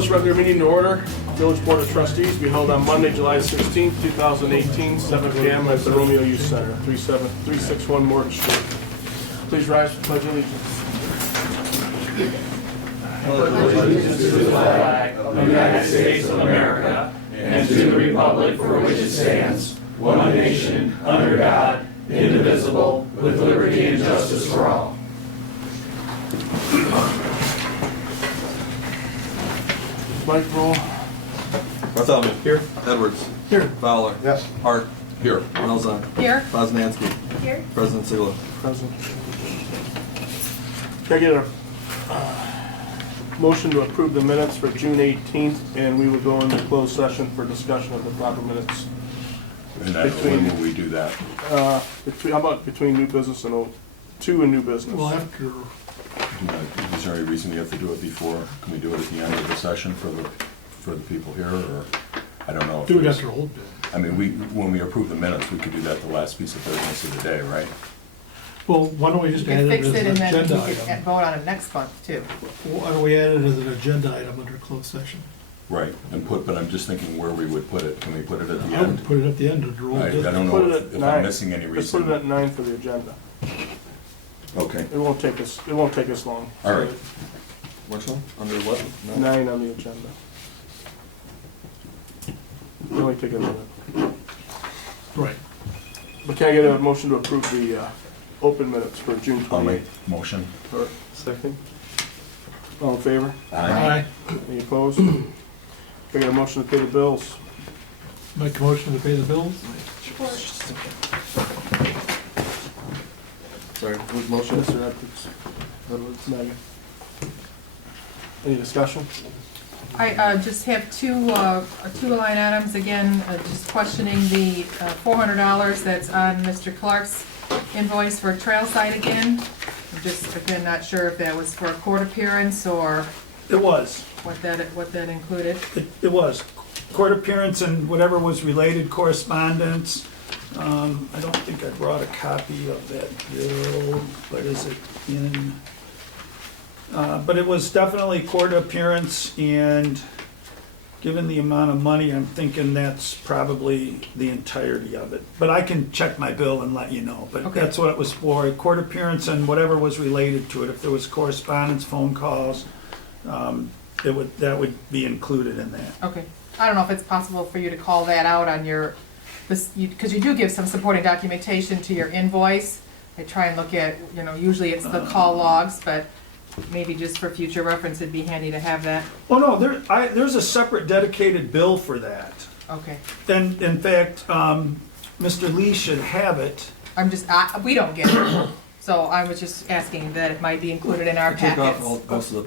this regular meeting to order. Village Board of Trustees be held on Monday, July 16th, 2018, 7 p.m. at the Romeo Youth Center, 361 Morton Street. Please rise for pledge of allegiance. Allegiance to the flag of the United States of America and to the republic for which it stands, one nation, under God, indivisible, with liberty and justice for all. Mike, roll. Bartholomew. Here. Edwards. Here. Fowler. Yes. Hart. Here. Melzon. Here. Poznansky. Here. President Sigler. Present. Can I get a motion to approve the minutes for June 18th, and we will go into closed session for discussion of the proper minutes. And when will we do that? How about between new business and two and new business? Well, after, Is there any reason we have to do it before? Can we do it at the end of the session for the people here, or I don't know. If do it there's- after old bid. I mean, when we approve the minutes, we could do that the last piece of business of the day, right? Well, why don't we You just add can it fix as it an and then agenda we can item? vote on it next month too. Why don't we add it as an agenda item under closed session? Right, but I'm just thinking where we would put it. Can we put it at the I would end? put it at the end under old I business. don't Put know it at if I'm 9. missing any Let's put it reason. at 9 for the agenda. Okay, It won't take us long. all right. Which one? Under what? 9 on the agenda. It'll only take a minute. Right. But can I get a motion to approve the open minutes for June 28th? I'll make motion. Or second? All in favor? Aye. Any opposed? Can I get a motion to pay the bills? Make a motion to pay the bills? Sorry, whose motion? Mr. Edwards. Megan. Any discussion? I just have two line items, again, just questioning the $400 that's on Mr. Clark's invoice for trail side again. I'm just, again, not sure if that was for a court appearance or It was. what that included. It was. Court appearance and whatever was related correspondence. I don't think I brought a copy of that bill, but is it in? But it was definitely court appearance, and given the amount of money, I'm thinking that's probably the entirety of it. But I can check my bill and let you know, but Okay. that's what it was for, a court appearance and whatever was related to it. If there was correspondence, phone calls, that would be included in that. Okay. I don't know if it's possible for you to call that out on your, because you do give some supporting documentation to your invoice. I try and look at, usually it's the call logs, but maybe just for future reference, it'd be handy to have that. Oh, no, there's a separate dedicated bill for that. Okay. And in fact, Mr. Lee should have it. We don't get it. So I was just asking that it might be included in our I took off packets. most of the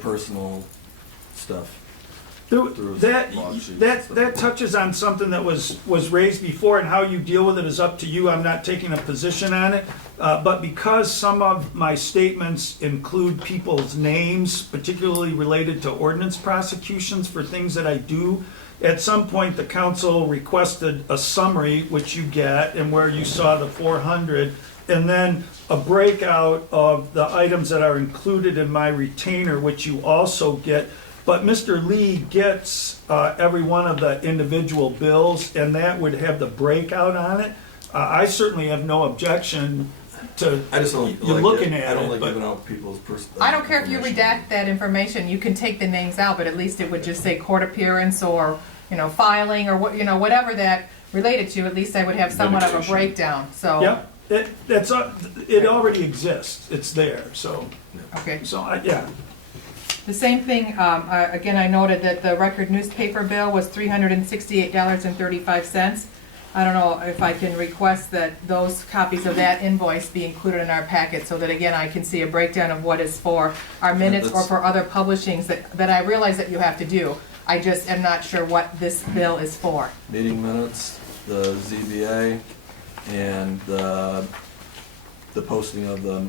was That touches on something that was raised before, and how you deal with it is up to you. I'm not taking a position on it. But because some of my statements include people's names, particularly related to ordinance prosecutions for things that I do, at some point the council requested a summary, which you get, and where you saw the 400, and then a breakout of the items that are included in my retainer, which you also get. But Mr. Lee gets every one of the individual bills, and that would have the breakout on it. I certainly have no objection to I just don't you like looking it. at I don't it, like but- giving out people's personal. I don't care if you redact that information. You can take the names out, but at least it would just say court appearance or, filing or whatever that related to. At least I would have somewhat of a Litigation. breakdown, so. Yep, it already exists. It's there, so Okay. yeah. The same thing, again, I noted that the record newspaper bill was $368.35. I don't know if I can request that those copies of that invoice be included in our packet so that, again, I can see a breakdown of what is for our minutes or for other publishings that I realize that you have to do. I just am not sure what this bill is for. Meeting minutes, the ZBA, and the posting of the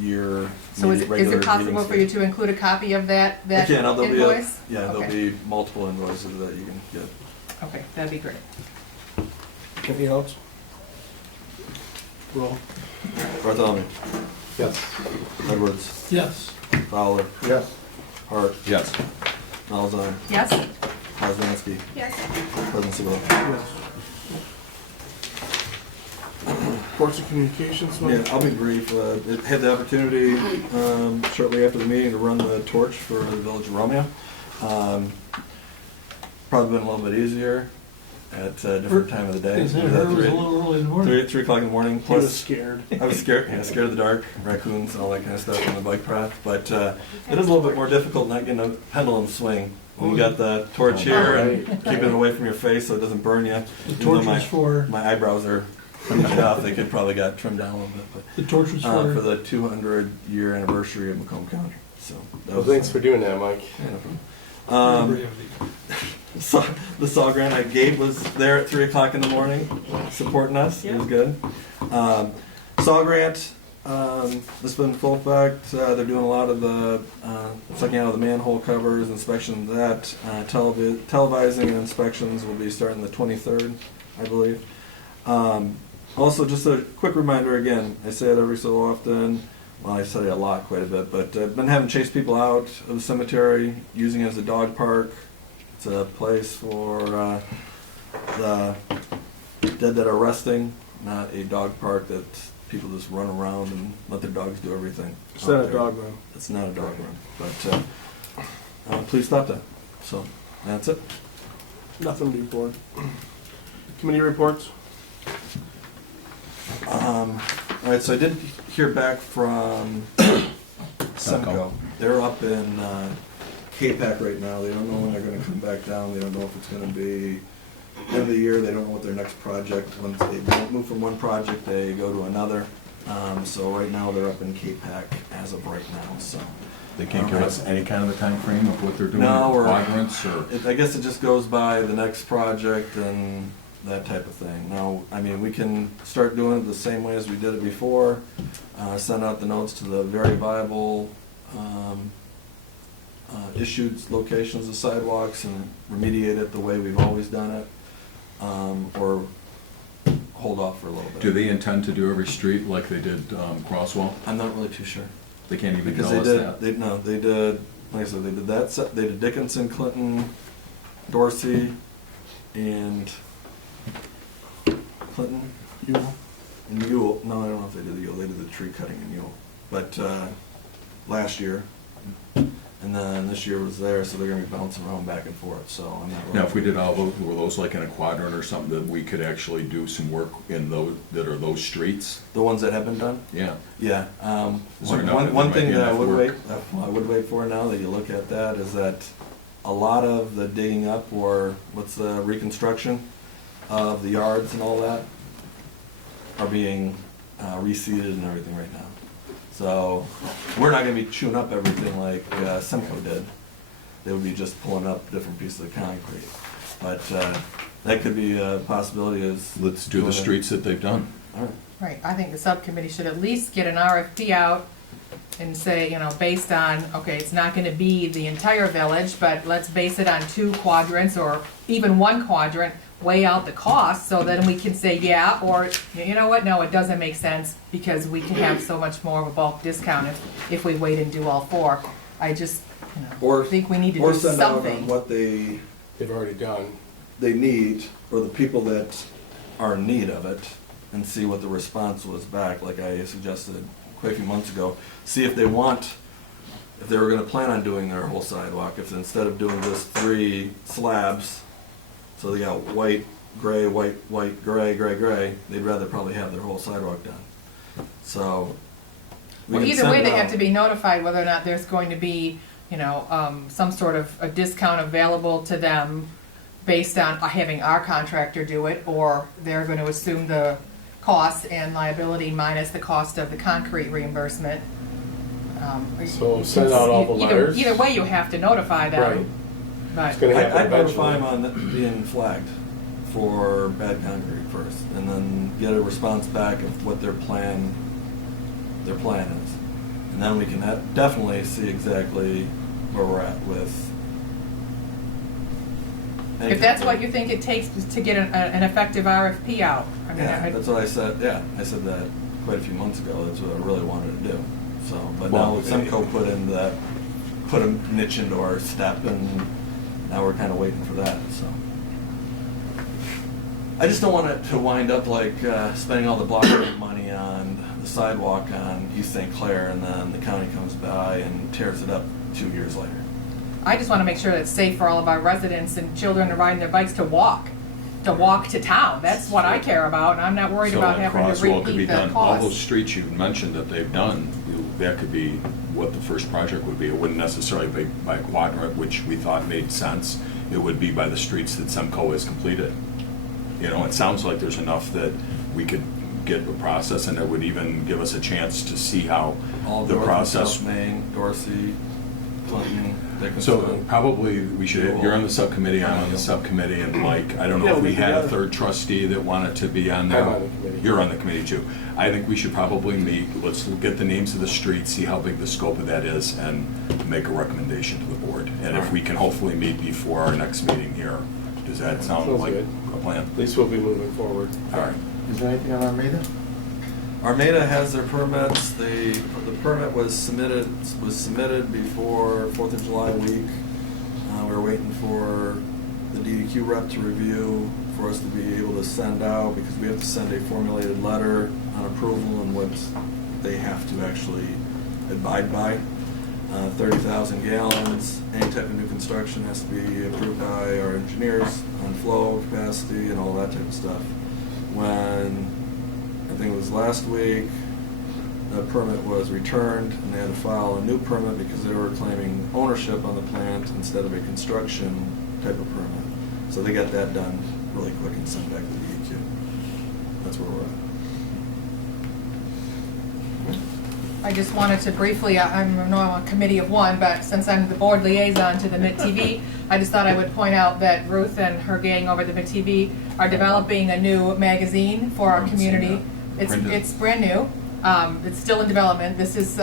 year. So is it possible for you to include a copy of that invoice? There'll Okay. be multiple invoices that you can get. Okay, that'd be great. Anything else? Roll. Bartholomew. Yes. Edwards. Yes. Fowler. Yes. Hart. Yes. Malzahn, Yes? Poznanski, Yes. President Sabella. Yes. Reports and communications, Mike? Yeah, I'll be brief. Had the opportunity shortly after the meeting to run the torch for the village of Romeo. Probably been a little bit easier at a different time of the day. Is it, her was a little early in the morning? 3 o'clock in the morning. He was Plus, scared. I was scared. Yeah, scared of the dark, raccoons, all that kind of stuff on the bike path. But it is a little bit more difficult not getting a pendulum swing. When you got the torch here and keeping it away from your face so it doesn't burn you. The Even torch though was for, my eyebrows are finished off. They could probably got trimmed down a little bit. But the torch was for for, the 200-year anniversary of Macomb County. So that Well, thanks for doing that, Mike. yeah, no problem. So the saw grant I gave was there at 3 o'clock in the morning, supporting us. It was good. Saw grant, it's been full effect. They're doing a lot of the checking out of the manhole covers, inspection of that. Televising and inspections will be starting the 23rd, I believe. Also, just a quick reminder again, I say it every so often. Well, I say it a lot, quite a bit, but I've been having chase people out of the cemetery, using it as a dog park. It's a place for the dead that are resting, not a dog park that people just run around and let their dogs do everything. It's out not a there. dog run. It's not a dog run, but please stop that. So that's it. Nothing to report. Committee reports? All right, so I did hear back from Semco. They're up in K-Pac right now. They don't know when they're going to come back down. They don't know if it's going to be end of the year. They don't know what their next project. Once they don't move from one project, they go to another. So right now they're up in K-Pac as of right now. So They can't give us any kind of a time frame of what they're doing, No, or or- quadrants, or? I guess it just goes by the next project and that type of thing. Now, I mean, we can start doing it the same way as we did it before. Send out the notes to the very viable issued locations of sidewalks and remediate it the way we've always done it, or hold off for a little bit. Do they intend to do every street like they did Crosswell? I'm not really too sure. They can't even Because tell they us did, that? they did, like I said, they did that, they did Dickinson, Clinton, Dorsey, and Clinton, You? and Ewell. No, I don't know if they did the Ewell, they did the tree cutting in Ewell. But last year, and then this year was there, so they're gonna be bouncing around back and forth, so I'm not really. Now, if we did all those, were those like in a quadrant or something, that we could actually do some work in those, that are those streets? The ones that have been done? Yeah. Yeah, Is there enough- one there might thing be that I enough would work? I would wait for now that you look at that is that a lot of the digging up, or what's the reconstruction of the yards and all that, are being reseeded and everything right now. So we're not gonna be chewing up everything like Semco did. They would be just pulling up different pieces of concrete. But that could be a possibility is. Let's do the streets that they've done. All right. Right, I think the subcommittee should at least get an RFP out and say, you know, based on, okay, it's not gonna be the entire village, but let's base it on 2 quadrants or even 1 quadrant, weigh out the cost, so then we can say, yeah, or, you know what, no, it doesn't make sense, because we can have so much more of a bulk discount if we wait and do all 4. I just, you know, Or think we need to or do send out on something. what they They've already done. need, or the people that are in need of it, and see what the response was back, like I suggested quite a few months ago. See if they want, if they were gonna plan on doing their whole sidewalk, if instead of doing just 3 slabs, so they got white, gray, white, white, gray, gray, gray, they'd rather probably have their whole sidewalk done. So. we Well, can either send way, it they have out. to be notified whether or not there's going to be, you know, some sort of a discount available to them based on having our contractor do it, or they're going to assume the cost and liability minus the cost of the concrete reimbursement. So send out all the letters. Either way, you have to notify them. Right. But It's gonna happen I'd notify them eventually. on being flagged for bad concrete first, and then get a response back of what their plan is. And then we can definitely see exactly where we're at with. if that's what you think it takes to get an effective RFP out, I mean, Yeah, that's what I said, yeah, I said that quite a few months ago, that's what I really wanted to do, so, but now Well, Semco put in that put a niche into our step, and now we're kind of waiting for that, so. I just don't want it to wind up like spending all the block grant money on the sidewalk on East St. Clair, and then the county comes by and tears it up 2 years later. I just want to make sure that it's safe for all of our residents and children riding their bikes to walk to town. That's what I care about, and I'm not worried So about a having to crosswalk could be repeat the done. All those cost. streets you mentioned that they've done, that could be what the first project would be. It wouldn't necessarily be by quadrant, which we thought made sense. It would be by the streets that Semco has completed. You know, it sounds like there's enough that we could get the process, and it would even give us a chance to see how All the north and process. south Main, Dorsey, Clinton, So Dickinson. probably we should, you're on the subcommittee, I'm on the subcommittee, and Mike, I don't know Yeah, if we'll we be had a together. third trustee that wanted to be on there. I'm on the committee. You're on the committee too. I think we should probably meet, let's get the names of the streets, see how big the scope of that is, and make a recommendation to the board. And if we can hopefully meet before our next meeting here, does that sound Sounds like good. a plan? At least we'll be moving forward. All right. Is there anything on Armada? Armada has their permits. The permit was submitted before 4th of July week. We're waiting for the DEQ rep to review for us to be able to send out, because we have to send a formulated letter on approval and what they have to actually abide by. 30,000 gallons, any type of new construction has to be approved by our engineers on flow, capacity, and all that type of stuff. When, I think it was last week, the permit was returned, and they had to file a new permit because they were claiming ownership on the plant instead of a construction type of permit. So they got that done really quick and sent back to the DEQ. That's where we're at. I just wanted to briefly, I'm on a committee of one, but since I'm the board liaison to the Mitt TV, I just thought I would point out that Ruth and her gang over at the Mitt TV are developing a new magazine for our Haven't seen community. that. Printed. It's brand new. It's still in development. This is,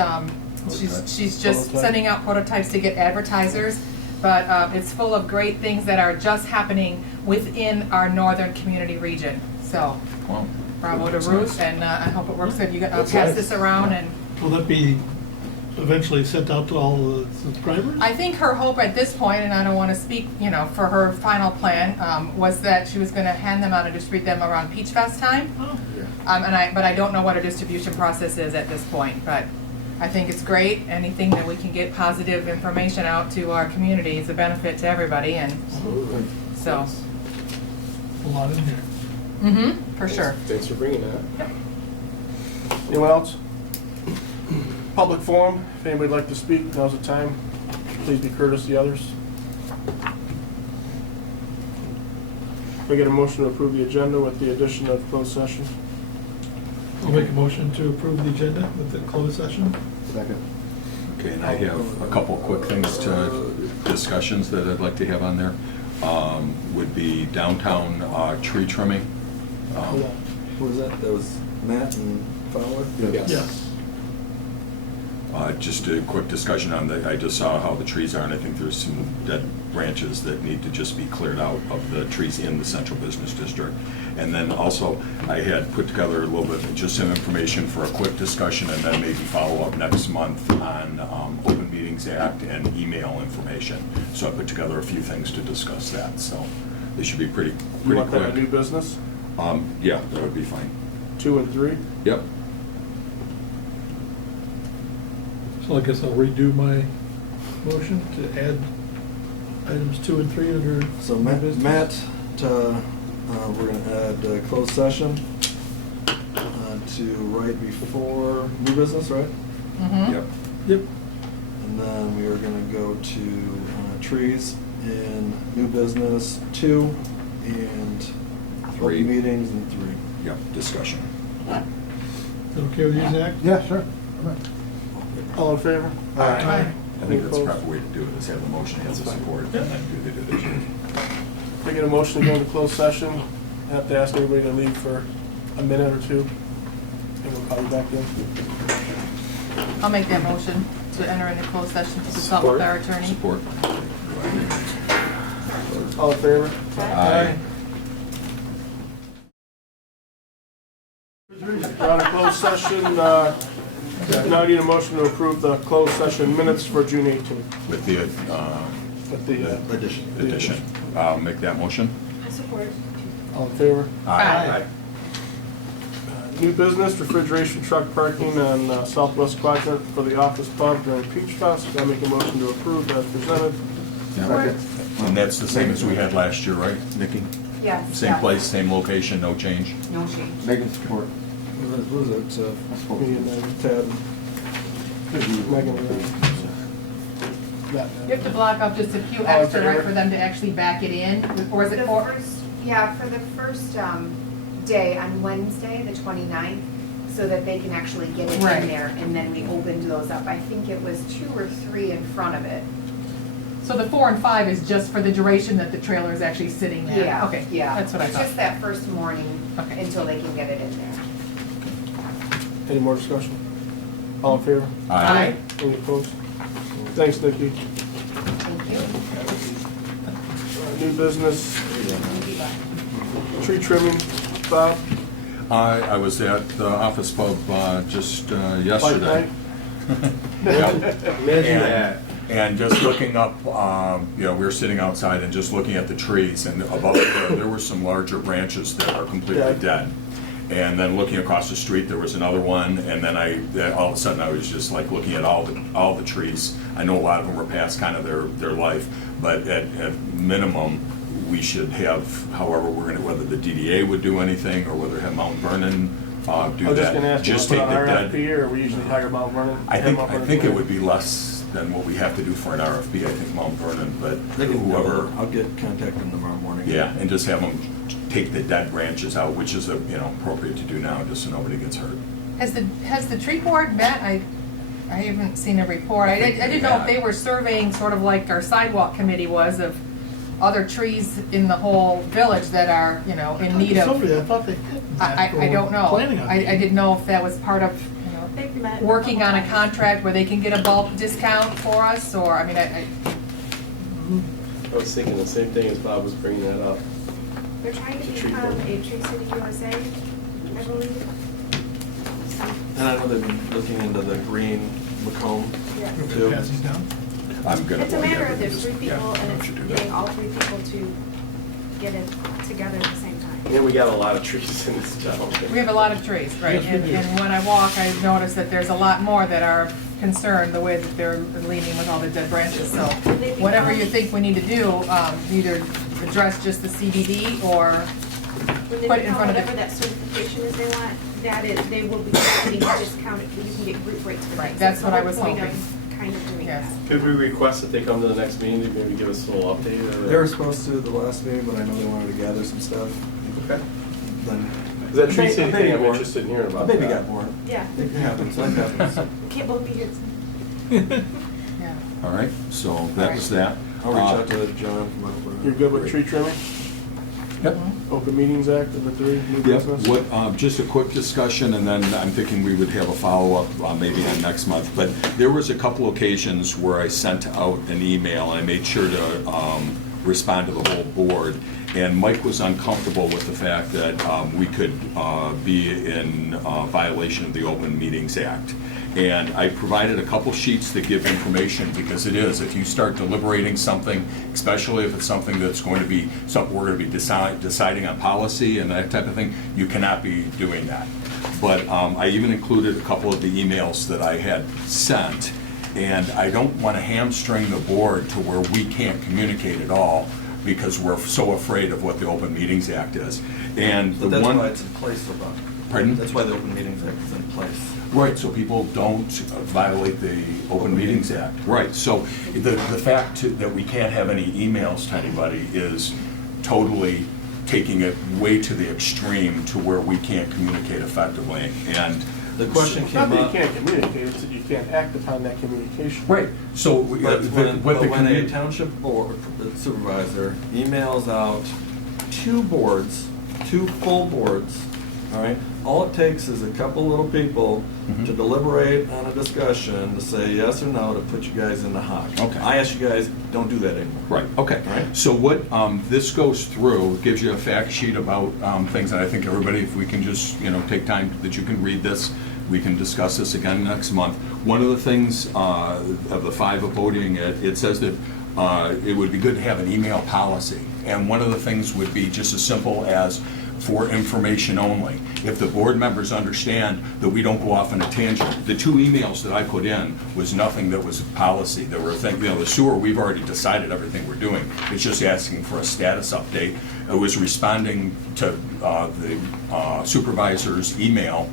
she's just Prototype. sending out prototypes to get advertisers, but it's full of great things that are just happening within our northern community region. So, Well, bravo to that's Ruth, nice. and I hope it works good. You That's pass nice. this around, and Will that be eventually sent out to all the subscribers? I think her hope at this point, and I don't want to speak, for her final plan, was that she was going to hand them out and distribute them around Peach Fest time. Oh, But I don't know what her distribution process is at this point. But I think it's great. Anything that we can get positive information out to our community is a benefit to everybody, and Absolutely. so, a lot in here. for sure. Thanks for bringing that. Anyone else? Public forum, if anybody'd like to speak, now's the time. Please be courteous to the others. If I get a motion to approve the agenda with the addition of closed session. I'll make a motion to approve the agenda with the closed session. Second. Okay, and I have a couple quick things discussions that I'd like to have on there. Would be downtown tree trimming. Who was that? That was Matt and Fowler? Yes. Just a quick discussion on I just saw how the trees are, and I think there's some dead branches that need to just be cleared out of the trees in the central business district. And then also, I had put together a little bit, just some information for a quick discussion, and then maybe follow up next month on Open Meetings Act and email information. So I put together a few things to discuss that, so they should be pretty You want that in new quick. business? Yeah, that would be fine. 2 and 3? Yep. So I guess I'll redo my motion to add items 2 and 3 under. So new Matt, business. we're gonna add closed session to right before new business, right? Yep. Yep. And then we are gonna go to trees in new business 2 and 3. open meetings and 3. Yep, discussion. Is that okay with you, Zach? Yeah, sure. All in favor? Aye. I think that's the Opposed? proper way to do it, is have the motion, have the support, and then do the division. If I get a motion to go into closed session, I have to ask everybody to leave for a minute or two, and we'll call you back in. I'll make that motion to enter into closed session to consult with our attorney. Support. All in favor? Aye. We're on a closed session, Now I need a motion to approve the closed session minutes for June 18th. With the With the, addition. I'll make that motion. I support. all in favor? Aye. New business, refrigeration truck parking on Southwest Quadrant for the office pub during Peach Fest. I make a motion to approve as presented. And that's the same as we had last year, right, Nikki? Yes. Same place, same location, no change? No change. Megan support. What is it? Me and Ted. Megan and that. You have to block up just a few extra, right, for them to actually back it in, or is it The for? first, yeah, for the first day on Wednesday, the 29th, so that they can actually get it Right. in there, and then we opened those up. I think it was 2 or 3 in front of it. So the 4 and 5 is just for the duration that the trailer is actually sitting there? Yeah, Okay, yeah. that's what I It's thought. just that first morning Okay. until they can get it in there. Any more discussion? All in favor? Aye. Any opposed? Thanks, Nikki. Thank you. New business, tree trimming, Bob, I was at the office pub just fight yesterday. night. And just looking up, we were sitting outside and just looking at the trees, and above there were some larger branches that are completely Yeah. dead. And then looking across the street, there was another one, and then all of a sudden I was just like looking at all the trees. I know a lot of them were past kind of their life, but at minimum, we should have, however we're gonna, whether the DDA would do anything, or whether have Mount Vernon do I was just that. gonna ask you, Just put take on the our dead. RFP, or we usually hire Mount Vernon? I have Mount Vernon think do it would be less than what we have to do for an RFP, I think Mount Vernon, but whoever, I'll get contact them tomorrow morning. yeah, and just have them take the dead branches out, which is, appropriate to do now, just so nobody gets hurt. Has the tree board met? I haven't seen a report. I didn't know if they were surveying, sort of like our sidewalk committee was, of other trees in the whole village that are, in need of. Somebody, I thought they did. I don't know. Planning on it. I didn't know if that was part of, They've met. working on a contract where they can get a bulk discount for us, or, I was thinking the same thing as Bob was bringing that up. They're trying to Tree become board. a Tree City USA, I believe. And I know they've been looking into the green Macomb Yeah. too. Pass these down? I'm gonna. It's a go matter ahead of and there's just- 3 yeah, people, and we it's should do getting that. all 3 people to get it together at the same time. Yeah, we got a lot of trees in this town. we have a lot of trees, right? Yes, we do. And when I walk, I notice that there's a lot more that are concerned the way that they're leaning with all the dead branches. So whatever you think we need to do, either address just the CBD or When they Put it in become front of whatever the- that certification is they want, they will be getting discounted, you can get group rates for Right, things. that's the what I whole was point hoping. of Kind of doing Yes. that. Could we request that they come to the next meeting to maybe give us a little update? Or They were supposed to the last meeting, but I know they wanted to gather some stuff. Okay. Then Is that tree A city baby thing I'm born. interested in hearing a about? baby that. got born. Yeah, It happens. Life happens. can't both be here. yeah. All right, so that was that. I'll reach out to John from Mount Vernon. You're good with tree trimming? Yep. Open Meetings Act of the 3, new Yep, business? just a quick discussion, and then I'm thinking we would have a follow-up maybe on next month. But there was a couple occasions where I sent out an email, and I made sure to respond to the whole board. And Mike was uncomfortable with the fact that we could be in violation of the Open Meetings Act. And I provided a couple sheets that give information, because it is, if you start deliberating something, especially if it's something that's going to be, something we're going to be deciding on policy and that type of thing, you cannot be doing that. But I even included a couple of the emails that I had sent, and I don't want to hamstring the board to where we can't communicate at all, because we're so afraid of what the Open Meetings Act is. And the But that's one, why it's in place, so Bob. Pardon? That's why the Open Meetings Act is in place. Right, so people don't violate the Open Meetings Act. Right, so the fact that we can't have any emails to anybody is totally taking it way to the extreme to where we can't communicate effectively. And The question It's not came that you up. can't communicate, it's that you can't act upon that communication. right, so But what the when a commu- township board supervisor emails out 2 boards, 2 full boards, all right, all it takes is a couple little people Mhm. to deliberate on a discussion, to say yes or no, to put you guys in the hot. Okay. I ask you guys, don't do that anymore. Right, okay. Right. So what this goes through, gives you a fact sheet about things, and I think everybody, if we can just, take time that you can read this, We can discuss this again next month. One of the things of the 5 of voting, it says that it would be good to have an email policy. And one of the things would be just as simple as for information only. If the board members understand that we don't go off on a tangent. The 2 emails that I put in was nothing that was policy. There were things, the sewer, we've already decided everything we're doing. It's just asking for a status update. It was responding to the supervisor's email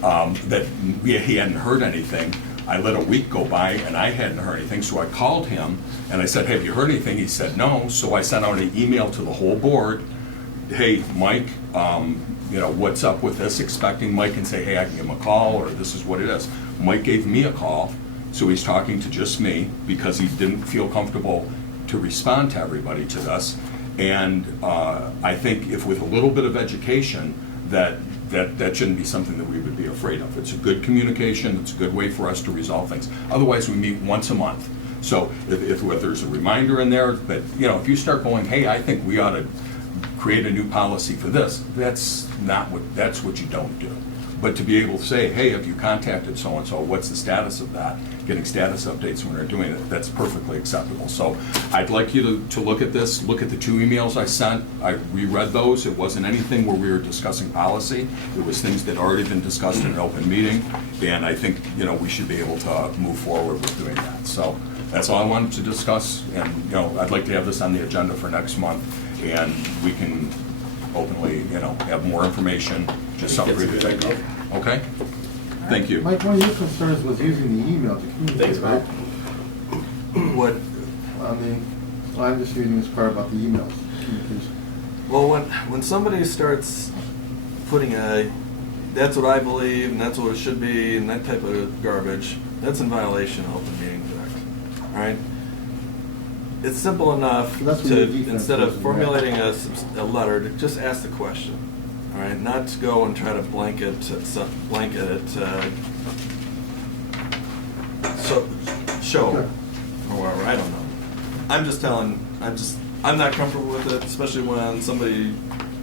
that he hadn't heard anything. I let a week go by and I hadn't heard anything, so I called him and I said, have you heard anything? He said no, so I sent out an email to the whole board. Hey, Mike, what's up with this? Expecting Mike can say, hey, I can give him a call, or this is what it is. Mike gave me a call, so he's talking to just me because he didn't feel comfortable to respond to everybody to this. And I think if with a little bit of education, that shouldn't be something that we would be afraid of. It's a good communication. It's a good way for us to resolve things. Otherwise, we meet once a month. So if there's a reminder in there, but if you start going, hey, I think we ought to create a new policy for this, that's what you don't do. But to be able to say, hey, have you contacted so-and-so, what's the status of that? Getting status updates when they're doing it, that's perfectly acceptable. So I'd like you to look at this, look at the 2 emails I sent. I reread those. It wasn't anything where we were discussing policy. It was things that had already been discussed in an open meeting. And I think, we should be able to move forward with doing that. So that's all I wanted to discuss. And, I'd like to have this on the agenda for next month. And we can openly, have more information, just something for you to take up. Okay? Thank you. Mike, one of your concerns was using the email to communicate, right? What? I'm just reading this part about the emails, communication. Well, when somebody starts putting that's what I believe, and that's what it should be, and that type of garbage, that's in violation of Open Meetings Act. All right? It's simple enough instead of formulating a letter, to just ask the question. All right, not to go and try to blanket it. Show or whatever. I don't know. I'm not comfortable with it, especially when somebody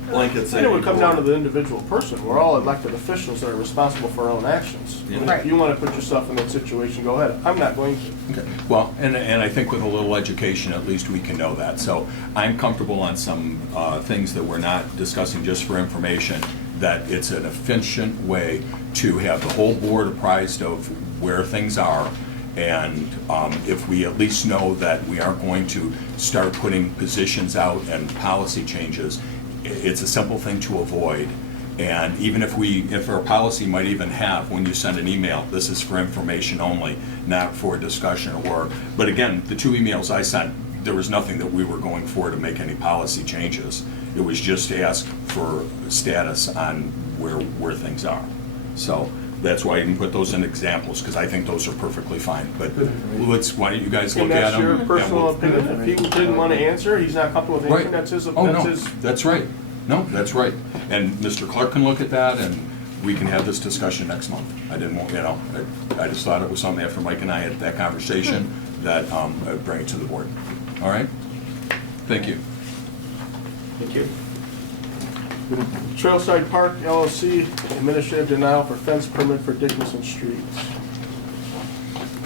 blankets it. It would come down to the individual person. We're all elected officials that are responsible for our own actions. Yeah. And if you want to put yourself in that situation, go ahead. I'm not going to. Okay. Well, and I think with a little education, at least we can know that. So I'm comfortable on some things that we're not discussing just for information, that it's an efficient way to have the whole board apprised of where things are. And if we at least know that we aren't going to start putting positions out and policy changes, it's a simple thing to avoid. And even if our policy might even have, when you send an email, this is for information only, not for discussion but again, the 2 emails I sent, there was nothing that we were going for to make any policy changes. It was just to ask for status on where things are. So that's why I even put those in examples, because I think those are perfectly fine. But why don't you guys look at them? And that's your personal opinion. If he didn't want to answer, he's not comfortable with anything, that's his opinion. That's right. No, that's right. And Mr. Clark can look at that, and we can have this discussion next month. I didn't want, I just thought it was something after Mike and I had that conversation that I'd bring it to the board. All right? Thank you. Thank you. Trailside Park LLC, administrative denial for fence permit for Dickinson Street.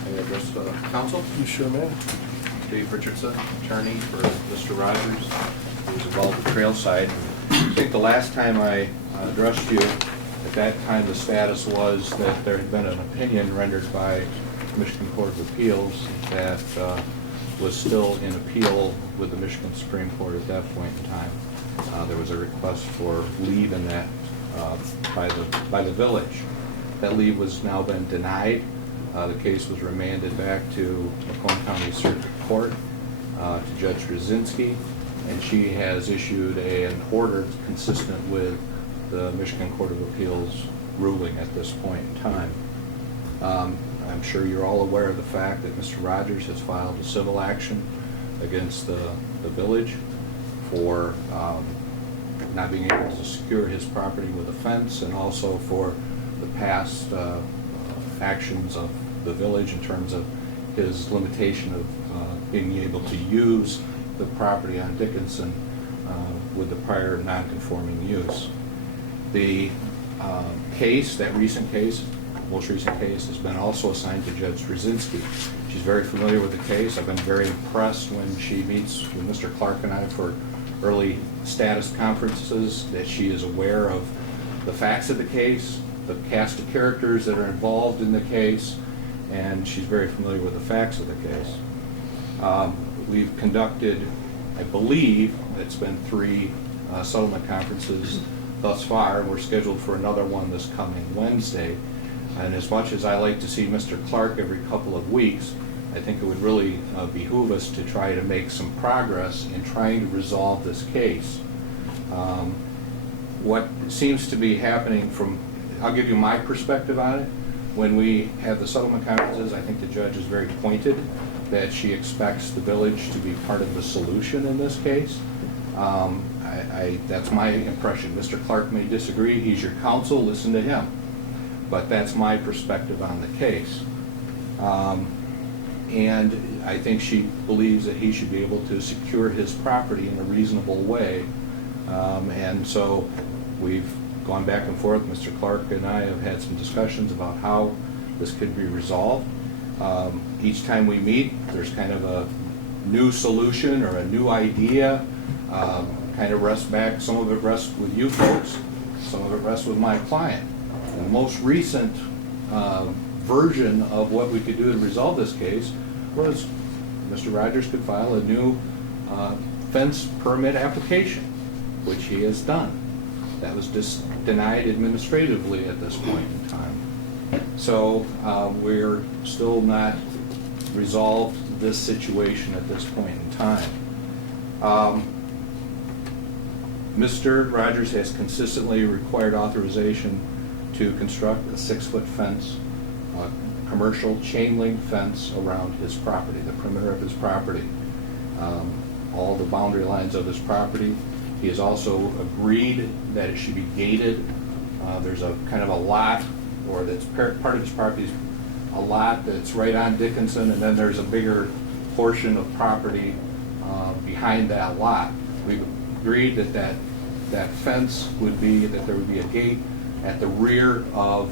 May I address the council? You sure, man? Dave Richardson, attorney for Mr. Rogers, who's involved with Trailside. I think the last time I addressed you, at that time the status was that there had been an opinion rendered by Michigan Court of Appeals that was still in appeal with the Michigan Supreme Court at that point in time. There was a request for leave in that by the village. That leave was now been denied. The case was remanded back to Macomb County Circuit Court to Judge Rzinski, and she has issued an order consistent with the Michigan Court of Appeals ruling at this point in time. I'm sure you're all aware of the fact that Mr. Rogers has filed a civil action against the village for not being able to secure his property with a fence, and also for the past actions of the village in terms of his limitation of being able to use the property on Dickinson with the prior non-conforming use. The case, that recent case, most recent case has been also assigned to Judge Straczynski. She's very familiar with the case. I've been very impressed when she meets with Mr. Clark and I for early status conferences, that she is aware of the facts of the case, the cast of characters that are involved in the case, and she's very familiar with the facts of the case. We've conducted, I believe, it's been 3 settlement conferences thus far. We're scheduled for another one this coming Wednesday. And as much as I like to see Mr. Clark every couple of weeks, I think it would really behoove us to try to make some progress in trying to resolve this case. What seems to be happening from, I'll give you my perspective on it. When we have the settlement conferences, I think the judge is very pointed that she expects the village to be part of the solution in this case. That's my impression. Mr. Clark may disagree. He's your counsel. Listen to him. But that's my perspective on the case. And I think she believes that he should be able to secure his property in a reasonable way. And so we've gone back and forth. Mr. Clark and I have had some discussions about how this could be resolved. Each time we meet, there's kind of a new solution or a new idea. Kind of rests back, some of it rests with you folks, some of it rests with my client. And the most recent version of what we could do to resolve this case was Mr. Rogers could file a new fence permit application, which he has done. That was just denied administratively at this point in time. So we're still not resolved this situation at this point in time. Mr. Rogers has consistently required authorization to construct a 6-foot fence, commercial chain link fence around his property, the perimeter of his property, all the boundary lines of his property. He has also agreed that it should be gated. There's a kind of a lot, or that's part of his property, a lot that's right on Dickinson, and then there's a bigger portion of property behind that lot. We've agreed that that fence would be, that there would be a gate at the rear of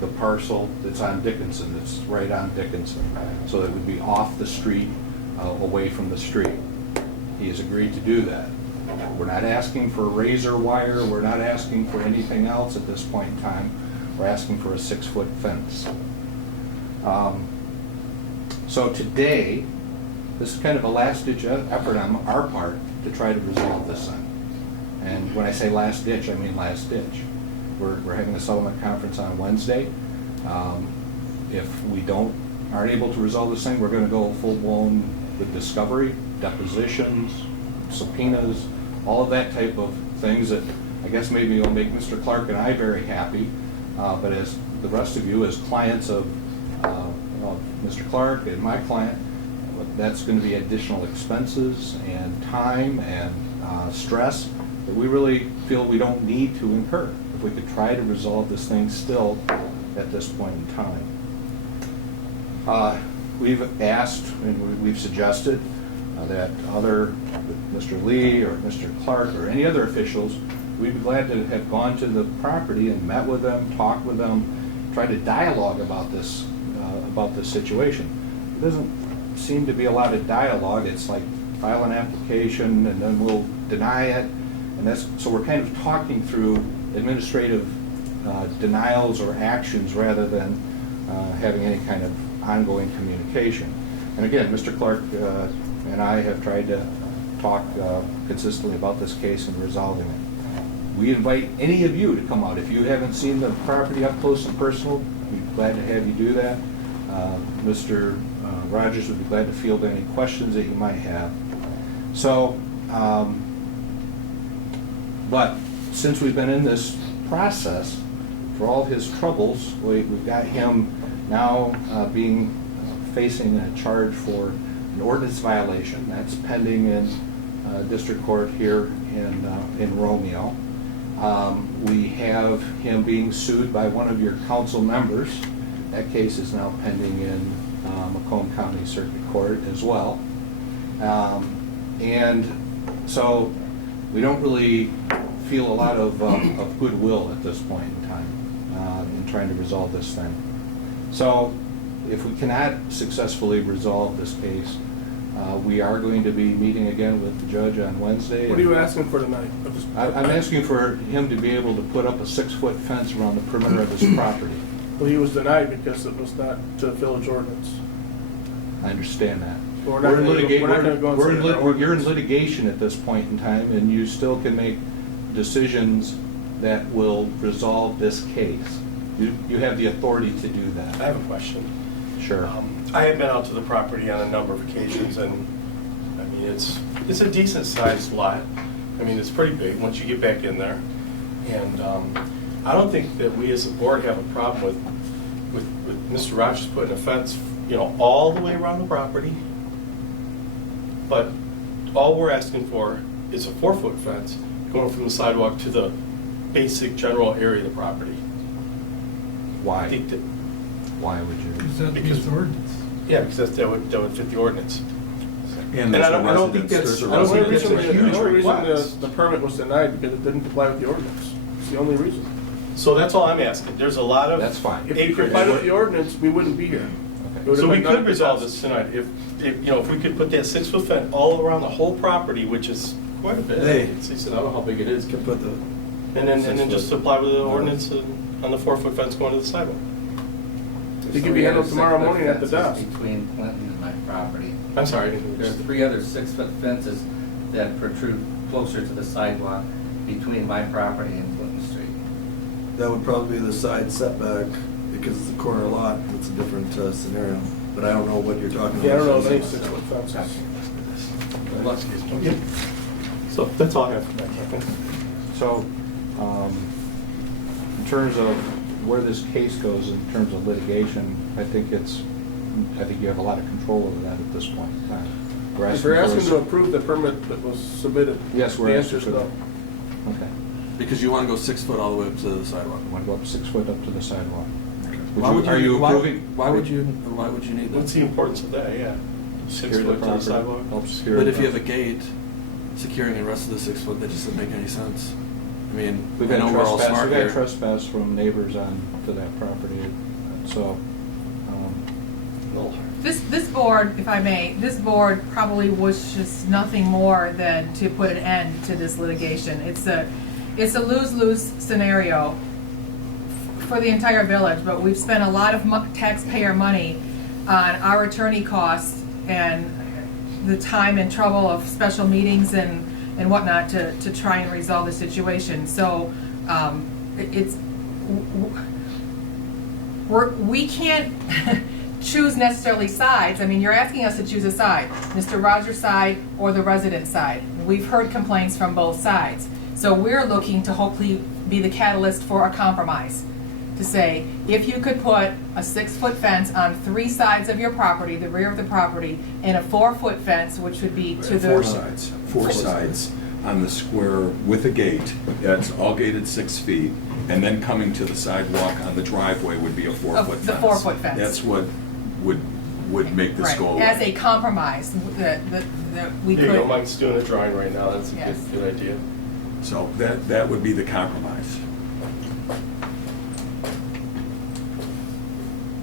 the parcel that's on Dickinson, that's right on Dickinson, so that it would be off the street, away from the street. He has agreed to do that. We're not asking for razor wire, we're not asking for anything else at this point in time. We're asking for a 6-foot fence. So today, this is kind of a last-ditch effort on our part to try to resolve this thing. And when I say last ditch, I mean last ditch. We're having a settlement conference on Wednesday. If we aren't able to resolve this thing, we're going to go full-blown with discovery, depositions, subpoenas, all of that type of things that I guess maybe will make Mr. Clark and I very happy, but as the rest of you, as clients of Mr. Clark and my client, that's going to be additional expenses and time and stress that we really feel we don't need to incur if we could try to resolve this thing still at this point in time. We've asked and we've suggested that Mr. Lee or Mr. Clark or any other officials, we'd be glad to have gone to the property and met with them, talked with them, tried to dialogue about this situation. It doesn't seem to be a lot of dialogue. It's like file an application and then we'll deny it, and so we're kind of talking through administrative denials or actions rather than having any kind of ongoing communication. And again, Mr. Clark and I have tried to talk consistently about this case and resolving it. We invite any of you to come out. If you haven't seen the property up close and personal, we'd be glad to have you do that. Mr. Rogers would be glad to field any questions that you might have. So, but since we've been in this process, for all his troubles, we've got him now facing a charge for an ordinance violation. That's pending in district court here in Romeo. We have him being sued by one of your council members. That case is now pending in Macomb County Circuit Court as well. And so we don't really feel a lot of goodwill at this point in time in trying to resolve this thing. So if we cannot successfully resolve this case, we are going to be meeting again with the judge on Wednesday. What are you asking for tonight? I'm asking for him to be able to put up a 6-foot fence around the perimeter of his property. Well, he was denied because it was not to village ordinance. I understand that. We're not gonna go- we're not gonna go and say that our You're in ordinance- litigation at this point in time, and you still can make decisions that will resolve this case. You have the authority to do I that. have a question. Sure. I have been out to the property on a number of occasions, and, I mean, it's a decent-sized lot. I mean, it's pretty big once you get back in there. And I don't think that we as a board have a problem with Mr. Rogers putting a fence, you know, all the way around the property. But all we're asking for is a 4-foot fence going from the sidewalk to the basic general area of the property. I Why? think that, Why would you? Because that Because- meets the ordinance. yeah, because that would fit the ordinance. And And I there's a don't think residence, that's- there's a I don't think residence. that's a huge The only reason request. the permit was denied because it didn't comply with the ordinance. It's the only reason. So that's all I'm asking. There's a lot of. That's fine. If you complied with the ordinance, we wouldn't be here. It would So have we been could none resolve of this tonight if we could put that 6-foot fence all around the whole property, which is quite a bit. Hey. He said, I don't know how big it is. Can put the, And then just apply with the ordinance on the 4-foot fence going to the sidewalk. It could be handled tomorrow morning at the desk. Between Clinton and my property. I'm sorry. There are 3 other 6-foot fences that protrude closer to the sidewalk between my property and Clinton Street. that would probably be the side setback, because it's a corner lot, it's a different scenario. But I don't know what you're talking about. Yeah, I don't know of any 6-foot fences. So that's all I have for that. So, in terms of where this case goes in terms of litigation, I think you have a lot of control over that at this point in time. We're If you're for asking a- to approve the permit that was submitted, Yes, the we're answer asking is for no. that. Okay. Because you want to go 6 foot all the way up to the sidewalk. I want to go up 6 foot up to the sidewalk. Why would Are you why- approving? Why would you need What's that? the importance of that? Yeah. 6 Secure the foot to the property, sidewalk. help secure But the if you have a property. gate securing the rest of the 6 foot, that just doesn't make any sense. I mean, We've I got know we're all trespass, smart we've got here. trespass from neighbors on to that property, so, This board, if I may, this board probably wishes nothing more than to put an end to this litigation. It's a lose-lose scenario for the entire village, but we've spent a lot of taxpayer money on our attorney costs and the time and trouble of special meetings and whatnot to try and resolve the situation. So we can't choose necessarily sides. I mean, you're asking us to choose a side, Mr. Rogers' side or the resident side. We've heard complaints from both sides. So we're looking to hopefully be the catalyst for a compromise. To say, if you could put a 6-foot fence on 3 sides of your property, the rear of the property, and a 4-foot fence, which would be to the... 4 sides on the square with a gate, that's all gated 6 feet, and then coming to the sidewalk on the driveway would be a 4-foot fence. The 4-foot fence. That's what would make this Right, go away. as a compromise, that we There you go. could... Mike's doing a drawing right now. That's a Yes. good idea. So that would be the compromise.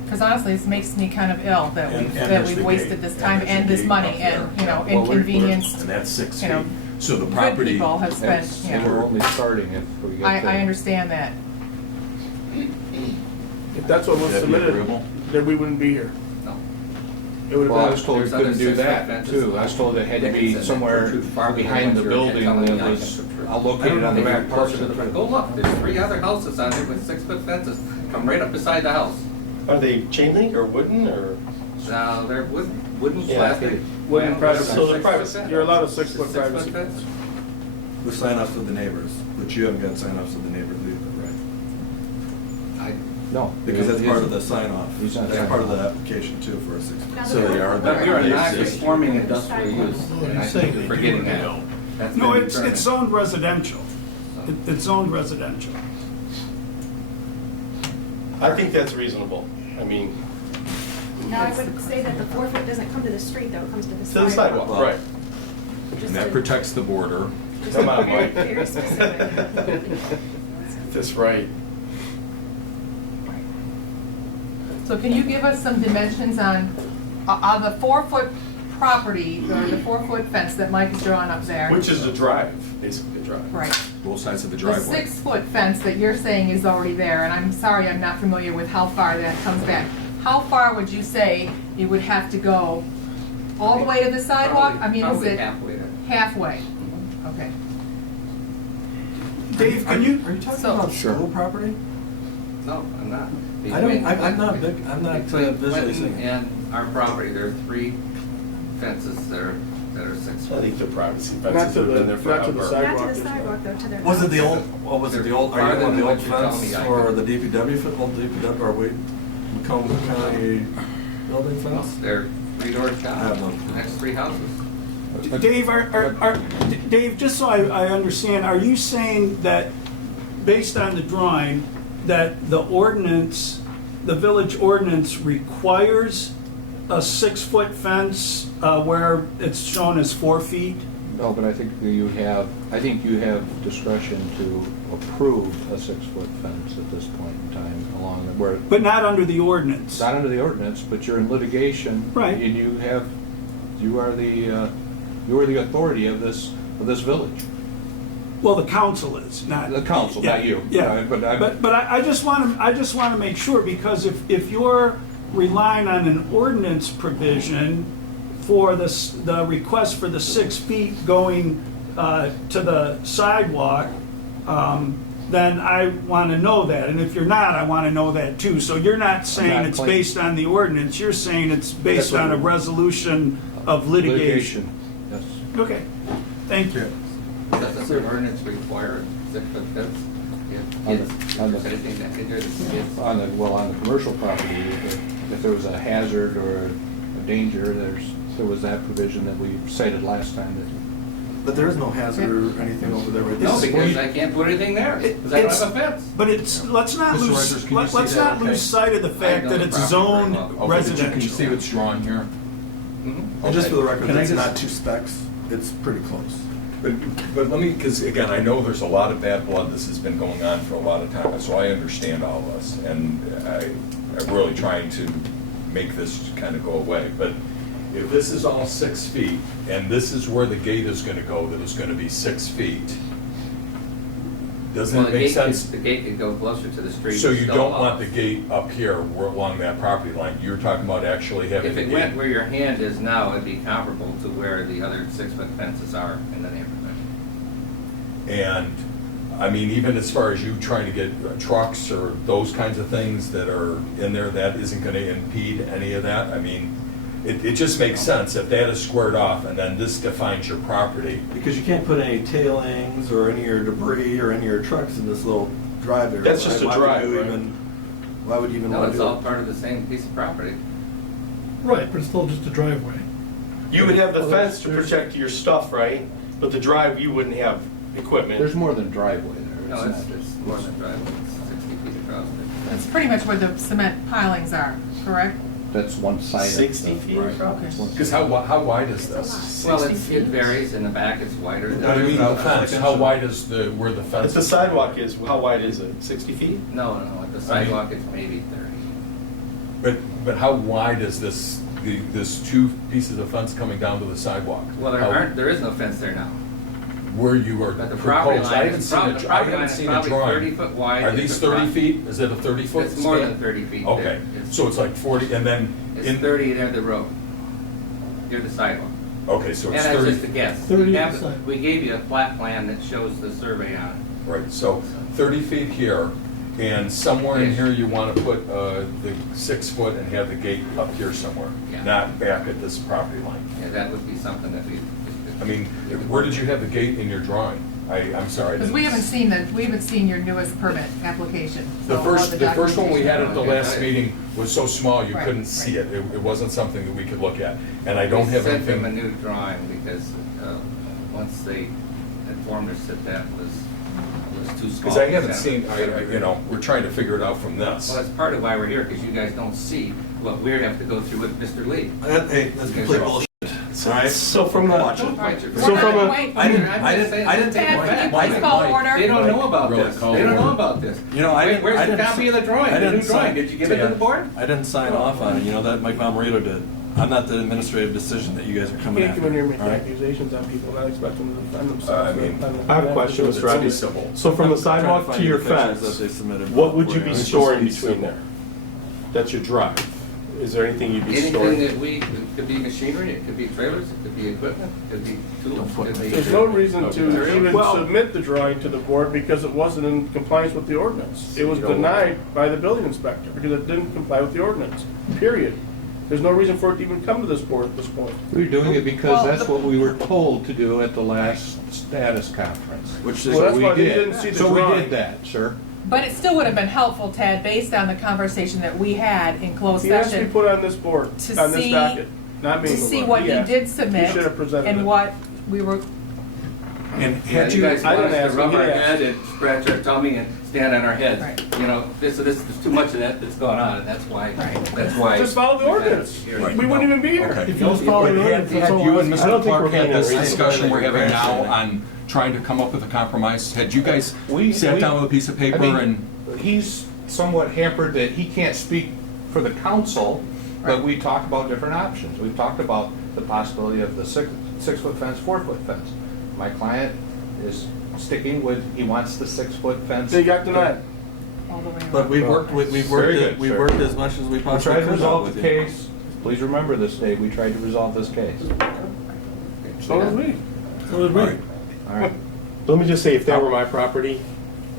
Because honestly, this makes me kind of ill that And we've, there's we've the wasted gate. this time there's and the this gate money up there. and, you know, Well, we're- inconvenienced. And that's 6 you feet. know, So the Good property. people have spent, that's, you we're know, only starting if we get I to. understand that. If that's what was That'd be submitted, agreeable? then we wouldn't be here. No. It would Well, I have was been, told we There's other couldn't do 6-foot that fences. too. I was told it had to be Dickens and somewhere protrude farther than behind the what you're building telling me that I was can protrude. located on the back Closer portion to of the the front. Go look, there's 3 other houses on there with 6-foot fences, come right up beside the house. Are they chain link or wooden or? Now, they're wooden Yeah, plastic. wooden private, So they're private. you're allowed a 6-foot 6-foot privacy fence. fence. With sign-offs of the neighbors, but you haven't got sign-offs of the neighbors either, right? No. Because that's it part of isn't. the sign-off. He's not That's part of the signing application too for a 6-foot. So they are. But we're a They non-conforming industrial use, and I think you're forgetting that. That's No, been it's determined. zoned residential. It's zoned residential. I think that's reasonable. I mean, Now, I would say that the 4-foot doesn't come to the street, though, it comes to the to the sidewalk, Well- right. And that protects the border. Come on, Mike. Very specific. That's right. So can you give us some dimensions on the 4-foot property, or the 4-foot fence that Mike is drawing up there? Which is a drive, basically a drive. Right. Both sides of the The driveway. 6-foot fence that you're saying is already there, and I'm sorry, I'm not familiar with how far that comes back. How far would you say it would have to go? All the way to the sidewalk? I mean, is Probably it halfway there. halfway? Okay. Dave, can you? Are you talking So- about school property? No, I'm not. I don't, I'm not big, I'm not Between visually Clinton seeing. and our property, there are 3 fences that are 6 I foot. think they're privacy Not fences to that have been the, there not to the forever. Not sidewalk. to the as well. sidewalk, though, to their. Was it the old, what was it, the old, are you Farther on the than old what you're telling fence me, I or could- the DPW, old DPW, or we, Macomb County building fence? They're 3 doors I have down, no- next 3 houses. Dave, Dave, just so I understand, are you saying that, based on the drawing, that the ordinance, the village ordinance requires a 6-foot fence where it's shown as 4 feet? No, but I think you have discretion to approve a 6-foot fence at this point in time along the, where, But not under the ordinance? it's not under the ordinance, but you're in litigation. Right. And you are the authority of this village. Well, the council is, not. The council, Yeah, not you. Yeah, But I'm- but I just want to make sure, because if you're relying on an ordinance provision for the request for the 6 feet going to the sidewalk, then I want to know that. And if you're not, I want to know that too. So you're not saying not it's claiming- based on the ordinance, you're saying it's based That's on a right. resolution of litigation. Yes. Okay, thank you. Doesn't the ordinance require a 6-foot fence? On If the- there's anything that could do this, On the commercial property, if there was a hazard or a danger, there was that provision that we cited last time that. But there is no hazard or anything over there right now. no, because I can't put anything there, because I don't have a fence. But it's, let's not Mr. lose, Rogers, can you see let's that not okay? lose sight of the fact know that the it's property zoned very well. Okay, but you can see residential. what's drawn here? Mhm. And just for the record, Can I it's just- not 2 specs, it's pretty close. But let me, because again, I know there's a lot of bad blood, this has been going on for a lot of time, so I understand all this, and I'm really trying to make this kind of go away. But if this is all 6 feet, and this is where the gate is gonna go, that is gonna be 6 feet, doesn't Well, it the make gate sense? The gate could go closer to the street. So and you still don't allow want the it. gate up here along that property line, you're talking about actually having If the it gate. went where your hand is now, it'd be comparable to where the other 6-foot fences are in the neighborhood. And, I mean, even as far as you trying to get trucks or those kinds of things that are in there, that isn't gonna impede any of that? I mean, it just makes sense if that is squared off and then this defines your property. Because you can't put any tailings or any of your debris or any of your trucks in this little drive area. That's just a Why would drive, you right? Why would you even No, want it's to do all it? part of the same piece of property. Right, but it's still just a driveway. You would have the Well, fence to there's- protect your stuff, right? But the drive, you wouldn't have equipment. There's more than driveway there. No, It's it's not- more than driveway, it's 60 feet across. That's pretty much where the cement pilings are, correct? That's one side. 60 feet Right. Okay. It's one Because side. how wide is this? Well, 60 it feet. varies, in the back it's wider than. But I mean, the fence, how wide is where the fence If is? the sidewalk is, how wide is it? 60 feet? No, at the sidewalk it's maybe 30. But how wide is this 2 pieces of fence coming down to the sidewalk? Well, there is no fence there now. Where you are But the property proposed, I line haven't is seen probably, a, the I property line haven't is seen a probably drawing. 30 foot wide. Are at these the 30 front. feet? Is it a 30-foot It's more span? than 30 feet. Okay, there. It's- so it's like 40, and then It's in, 30 near the road, near the sidewalk. okay, so And it's that's 30. just a guess. 30 We on have- the side. We gave you a flat plan that shows the survey on it. Right, so 30 feet here, and somewhere in Yes. here you want to put the 6 foot and have the gate up here somewhere, Yeah. not back at this property line. Yeah, that would be something that we. I mean, where did you have the gate in your drawing? I'm sorry. I Because didn't- we haven't seen your newest permit application. The so all first one we had at the Okay, last right. meeting was so small you Right, couldn't see right. it. It wasn't something that we could look at. And I don't have We sent them a anything. new drawing because once they informed us that that was too small. Because I we haven't sent seen, them- we're trying to figure it out from this. Well, that's part of why we're here, because you guys don't see what we have to go through with Mr. Lee. Hey, that's complete bullshit. All right? So from the, Watch it. All right, So we're from not- a- wait. I didn't take Ted, one. can you please call order? They don't know about this. They don't know about this. You know, I didn't. Where's I the didn't copy of the I drawing, the didn't new drawing? sign- Did you give it to the board? I didn't sign off on it. You know that Mike Marmarito did. I'm not the administrative decision that you guys are you coming can't come in here and make All right? accusations on people, not expect them to defend themselves. I have a question, Mr. Rodney. Civil. So from the I'm trying sidewalk find to you your the pictures fence, that they submitted what would you for be It's storing just between there? That's your drive. Is there anything you'd be Anything storing? that it could be machinery, it could be trailers, it could be equipment, it could be tools. it could be- There's no reason to even Well- submit the drawing to the board because it wasn't in compliance with the ordinance. It was denied by the building inspector because it didn't comply with the ordinance, period. There's no reason for it to even come to this board at this point. We're doing it because Well, that's the- what we were told to do at the last status conference. Which Well, that's we why they did. didn't see the So we drawing. did that, sir. But it still would have been helpful, Ted, based on the conversation that we had in closed He has to be session, put on this board, To on this see- docket, not me. to see what he asked. did He submit should have presented it. and what we were, And Yeah, had you you, guys I want didn't us ask to rub him, our he asked. head and scratch our tummy and stand on our heads. Right. You know, there's too much of that that's going on, and that's why. Just follow the ordinance. Right. We wouldn't even be here. Okay. If you just follow the ordinance, that's all you and I don't Mr. think we're Clark had being this unreasonable. discussion we're having now on trying to come up with a compromise, had you guys sat down with a piece of paper and? He's somewhat hampered that he can't speak for the council, but we talk about different options. We've talked about the possibility of the 6-foot fence, 4-foot fence. My client is sticking with, he wants the 6-foot fence. They got denied. all the way around. But we've worked Very good, we've sir. worked as much as we We possibly tried to could resolve with the you. case. Please remember this day, we tried to resolve this case. So did we. So did we. All right. Let me just say, if that were my property,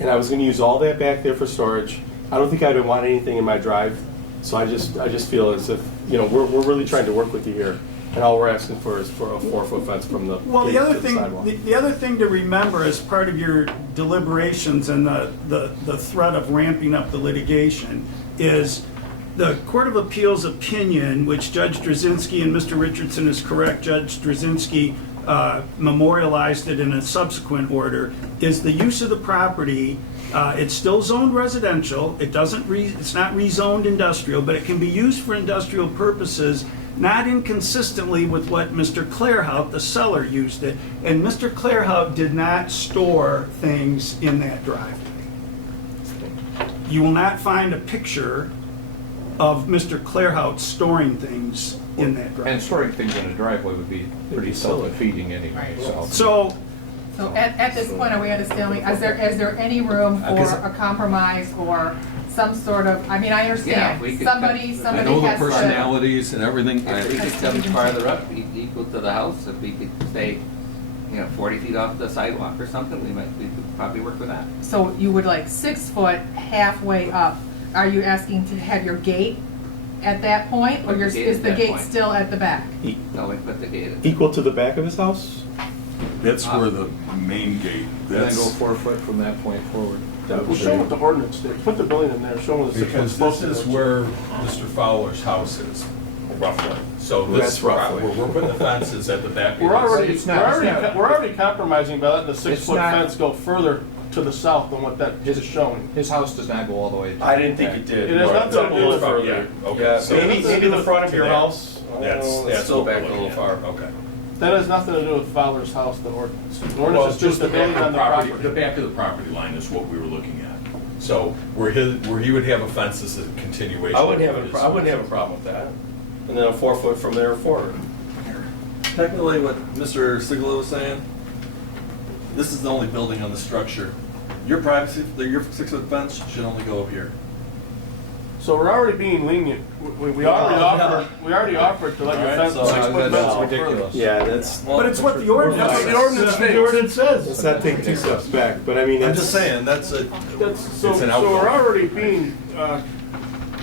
and I was gonna use all that back there for storage, I don't think I'd want anything in my drive. So I just feel as if, you know, we're really trying to work with you here. And all we're asking for is for a 4-foot fence from the Well, gate the to other the thing, sidewalk. the other thing to remember as part of your deliberations and the threat of ramping up the litigation is the Court of Appeals opinion, which Judge Drzezinski, and Mr. Richardson is correct, Judge Drzezinski memorialized it in a subsequent order, is the use of the property. It's still zoned residential. It's not rezoned industrial, but it can be used for industrial purposes, not inconsistently with what Mr. Clairhout, the seller, used it. And Mr. Clairhout did not store things in that driveway. You will not find a picture of Mr. Clairhout storing things in that driveway. And storing things in a driveway would be pretty self-defeating anyway, so. So at this point, are we understanding, is there any room for a compromise or some sort of, I mean, I Yeah, understand, we could somebody I has know the to. personalities and everything. If we could come farther up, equal to the house, if we could stay, 40 feet off the sidewalk or something, we could probably work with that. So you would like 6 foot halfway up. Are you asking to have your gate at that point, or Put the gate is at the that gate point. still at the back? No, we put the gate in. Equal to the back of his house? That's where the main gate, And then go that's, 4 foot from that point forward. Well, show them what the ordinance did. Put the building in there, show them the 6 foot because slope. this is where Mr. Fowler's house is, roughly. So That's this, roughly. we're putting the fences at the back. We're already, It's not- we're already compromising by letting the 6 It's foot not- fence go further to the south than what that is showing. His house does not go all the way. I didn't think it did. It has nothing to do with Yeah, okay. So Maybe the front of your that. house? That's Still what we're back a looking little at. far. Okay. That has nothing to do with Fowler's house, the ordinance. The Well, ordinance it's is just the building on the property. The back of the property line is what we were looking at. So where he would have a fence is a continuation. I wouldn't have of his- I wouldn't have a problem with that. And then a 4 foot from there forward. Technically, what Mr. Sigler was saying, this is the only building on the structure. Your privacy, your 6 foot fence should only go up here. So we're already being lenient. We already offered to let your All right, fence, so 6 foot that's fence go ridiculous. further. Yeah, that's, But it's what the ordinance That's what says. the ordinance The ordinance says. let's not take 2 steps back, but I mean, I'm that's. just saying, that's a, So It's an we're outcome. already being,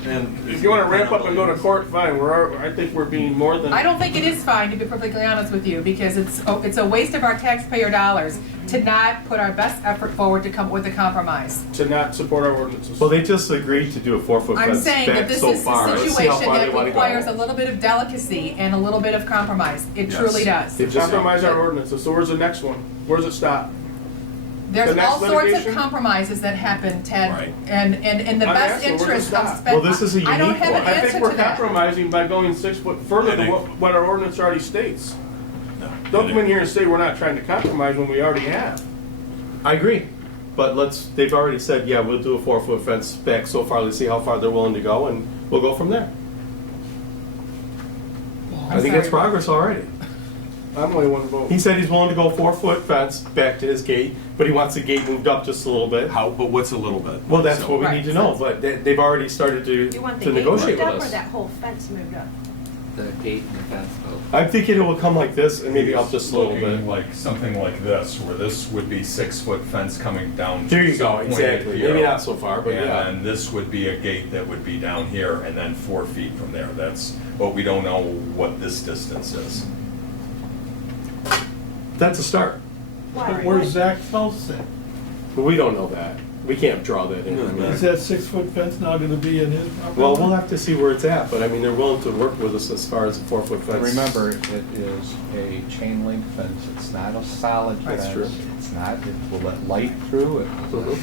and. if you wanna ramp up and go to court, fine. I think we're being more than. I don't think it is fine, to be perfectly honest with you, because it's a waste of our taxpayer dollars to not put our best effort forward to come up with a compromise. To not support our ordinances. Well, they just agreed to do a 4 foot I'm fence saying that back this so is far. a Let's see how situation far they that wanna requires a go. little bit of delicacy and a little bit of compromise. It Yes. truly does. It just- Compromise our ordinances. So where's the next one? Where does it stop? There's the next all sorts of litigation? compromises that happen, Ted, Right. and in the I'm best asking, where does it interest of stop? spending. Well, this is a I don't unique have one. an I answer think we're to that. compromising by going 6 foot further than what our ordinance already states. Don't come in here and say we're not trying to compromise when we already have. I agree, but they've already said, yeah, we'll do a 4-foot fence back so far, let's see how far they're willing to go, and we'll go from there. I think it's progress already. I'm the only one to vote. He said he's willing to go 4-foot fence back to his gate, but he wants the gate moved up just a little bit. But what's a little bit? Well, that's So- what we Right. need to know, but they've already started Do you want to the gate negotiate moved with up or us. that whole fence moved up? The gate and the fence both. I'm thinking it will come like this and maybe up just a little Looking bit. like something like this, where this would be 6-foot fence coming down. There you to go, some point exactly. here. Maybe not so far, but yeah. And then this would be a gate that would be down here and then 4 feet from there. But we don't know what this distance is. That's a start. Why? Where's Zach's house at? But we don't know that. We can't draw that in. I mean, Is that 6-foot fence now gonna be in his property? well, we'll have to see where it's at, but I mean, they're willing to work with us as far as a 4-foot fence. Remember, it is a chain link fence, it's not a solid fence. That's true. It's not, it will let light through it. Mhm.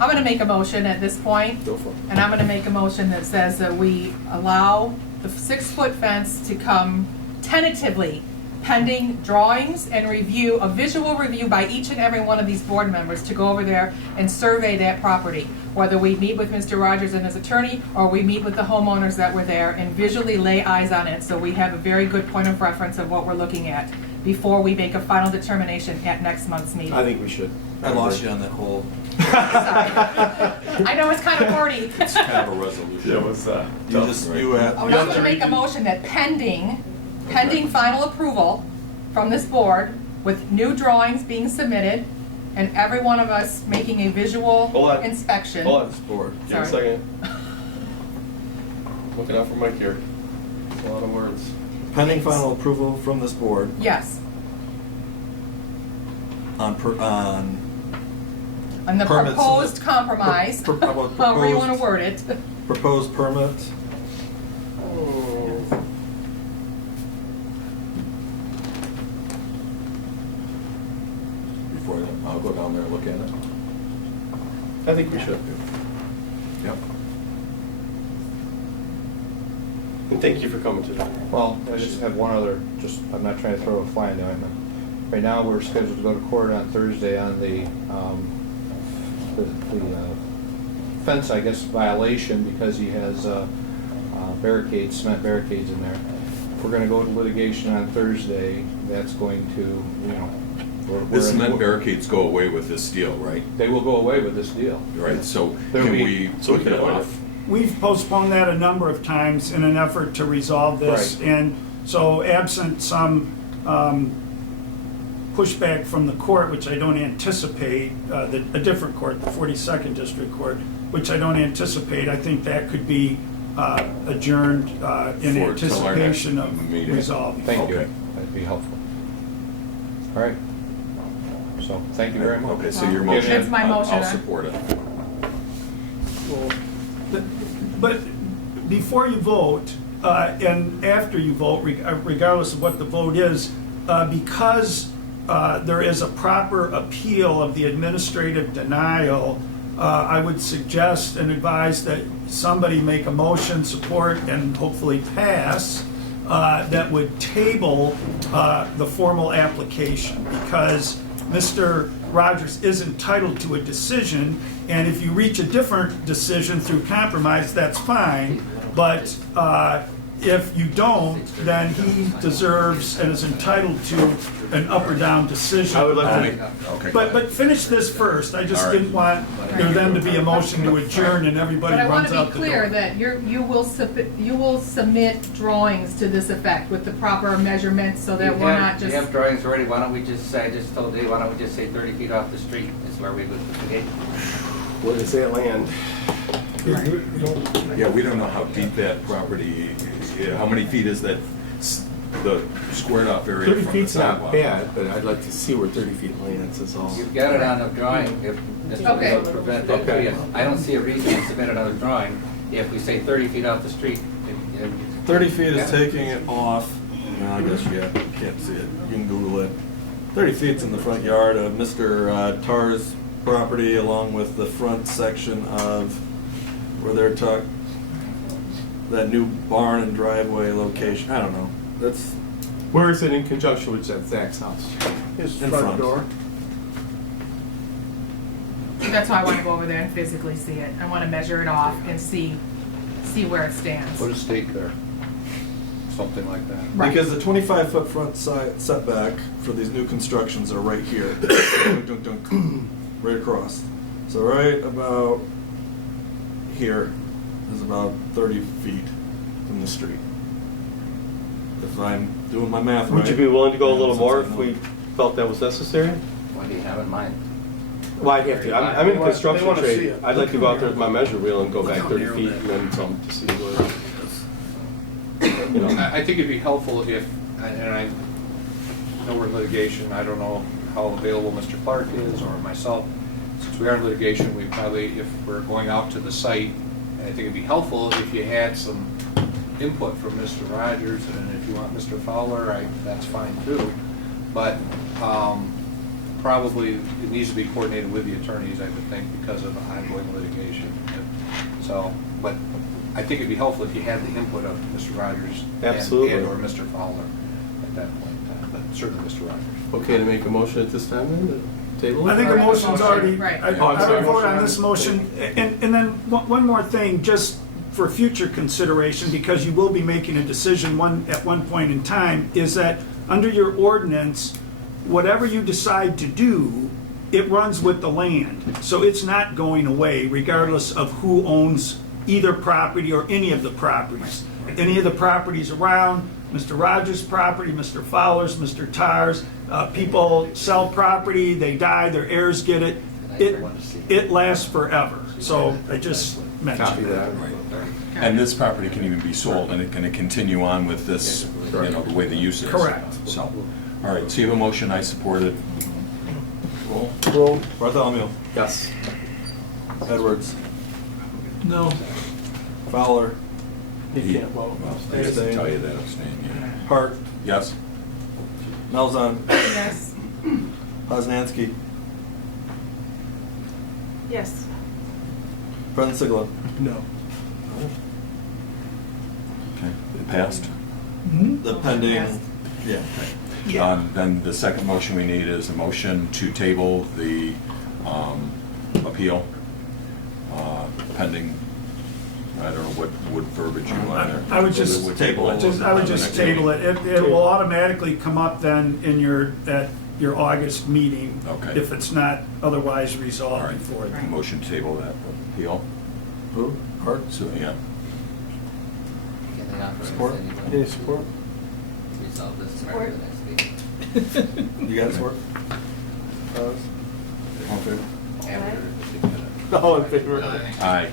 I'm gonna make a motion at this point, Go for it. and I'm gonna make a motion that says that we allow the 6-foot fence to come tentatively pending drawings and review, a visual review by each and every one of these board members to go over there and survey that property. Whether we meet with Mr. Rogers and his attorney, or we meet with the homeowners that were there and visually lay eyes on it, so we have a very good point of reference of what we're looking at before we make a final determination at next month's meeting. I think we should. I lost you on that whole. I know it's kind of wordy. It's kind of a resolution. It was, You just, you I'm gonna make a motion that pending final approval from this board with new drawings being submitted and every one of us making a visual Hold on. inspection. Hold on. this board. Give me a Sorry. second. Looking out for Mike here. It's a lot of words. Pending final approval from this board Yes, on on the Permits. proposed compromise, Pro- pro- about however you wanna proposed- word it. proposed permit. Before I'll go down there and look at it. I think we should. Yep. And thank you for coming today. Well, I just have one other, I'm not trying to throw a fly in the ointment. Right now, we're scheduled to go to court on Thursday on the fence, I guess, violation because he has barricades, cement barricades in there. If we're gonna go to litigation on Thursday, that's going to, you know, The cement barricades go away with this deal, right? They will go away with this deal. Right, so There'll can be- we so we put can it avoid off? We've postponed that a number of times in an effort to resolve this. Right. And so absent some pushback from the court, which I don't anticipate, a different court, the 42nd District Court, which I don't anticipate, I think that could be adjourned in For till our next anticipation of meeting. resolving. Thank you, Okay. that'd be helpful. All right. So, thank you very much. Okay, so your Well, motion, that's my motion. I'll support it. But before you vote, and after you vote, regardless of what the vote is, because there is a proper appeal of the administrative denial, I would suggest and advise that somebody make a motion, support, and hopefully pass, that would table the formal application, because Mr. Rogers is entitled to a decision, and if you reach a different decision through compromise, that's fine, but if you don't, then he deserves and is entitled to an up or down decision. I would like to I'll make, Okay. But finish this first, I just All right. didn't want there then to be a motion to adjourn and everybody But I want runs to out be the clear door. that you will submit drawings to this effect with the proper measurements so that we're not You have just, drawings already, why don't we just, I just told Dave, why don't we just say 30 feet off the street is where we would put the gate? what is that land? Yeah, we don't know how deep that property, how many feet is that, the squared off area 30 from the feet's not sidewalk? bad, but I'd like to see where 30 feet lands, is all. You've got it on the drawing, if Mr. Okay. Will prevent that. Okay. I don't see a reason to submit another drawing if we say 30 feet off the street. 30 feet is Yeah. taking it off. No, I guess you can't see it. You can Google it. 30 feet's in the front yard of Mr. Tarr's property, along with the front section of where they're that new barn and driveway location. I don't know. That's Where is it in conjunction with Zach's house? His In front front. door. That's why I want to go over there and physically see it. I want to measure it off and see where it stands. Put a stake there, something like that. Right. Because the 25-foot front side setback for these new constructions are right here. Dunk, dunk, dunk, right across. So right about here is about 30 feet from the street. If I'm doing my math right. Would you be willing to go a little Yeah, more since if I know. we felt that was necessary? What do you have in mind? Well, I'd have to. I'm in the They construction wanna see trade. it. I'd like to go out there with my measure wheel and go back 30 feet and then some to see where. You know, I think it'd be helpful if, and I know we're in litigation, I don't know how available Mr. Clark is or myself. Since we are in litigation, we probably, if we're going out to the site, I think it'd be helpful if you had some input from Mr. Rogers, and if you want Mr. Fowler, that's fine too. But probably it needs to be coordinated with the attorneys, I would think, because of ongoing litigation. So, but I think it'd be helpful if you had the input of Mr. Rogers Absolutely. and or Mr. Fowler at that point in time, but certainly Mr. Rogers. Okay to make a motion at this time then, to table it? I think the motion's already, Right. I Oh, I'm sorry. would vote on this motion. And then one more thing, just for future consideration, because you will be making a decision at one point in time, is that under your ordinance, whatever you decide to do, it runs with the land. So it's not going away regardless of who owns either property or any of the properties. Any of the properties around, Mr. Rogers' property, Mr. Fowler's, Mr. Tar's, people sell property, they die, their heirs get it. It lasts forever. So I just Copy mentioned that. that. And this property can even be sold, and it can continue on with this, you know, the way the use is. Correct. So, all right, so you have a motion, I support it. Roll. Roll. Bartholomew. Yes. Edwards. No. Fowler. He can't vote. Well, I have to tell you that abstain, yeah. Hart. Yes? Malzahn. Yes. Poznansky. Yes. Brendan Sigla. No. Okay, it passed? The pending. Yes. Yeah. Then the second motion we need is a motion to table the appeal pending, I don't know what verbiage you want there. I would just table it. I would just table it. It will automatically come up then in at your August meeting. Okay. If it's not otherwise All resolved right, before then. motion to table that appeal. Who? Hart. So, yeah. Can they offer Support? us anyone Any to support? resolve this prior to the next meeting? You got support? Okay. After All in favor? Aye.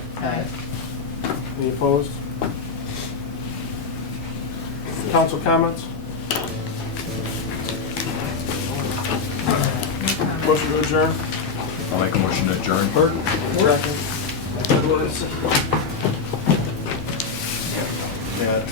Any opposed? Council comments? Motion to adjourn? I'll make a motion to adjourn. Second. Edwards? Yeah.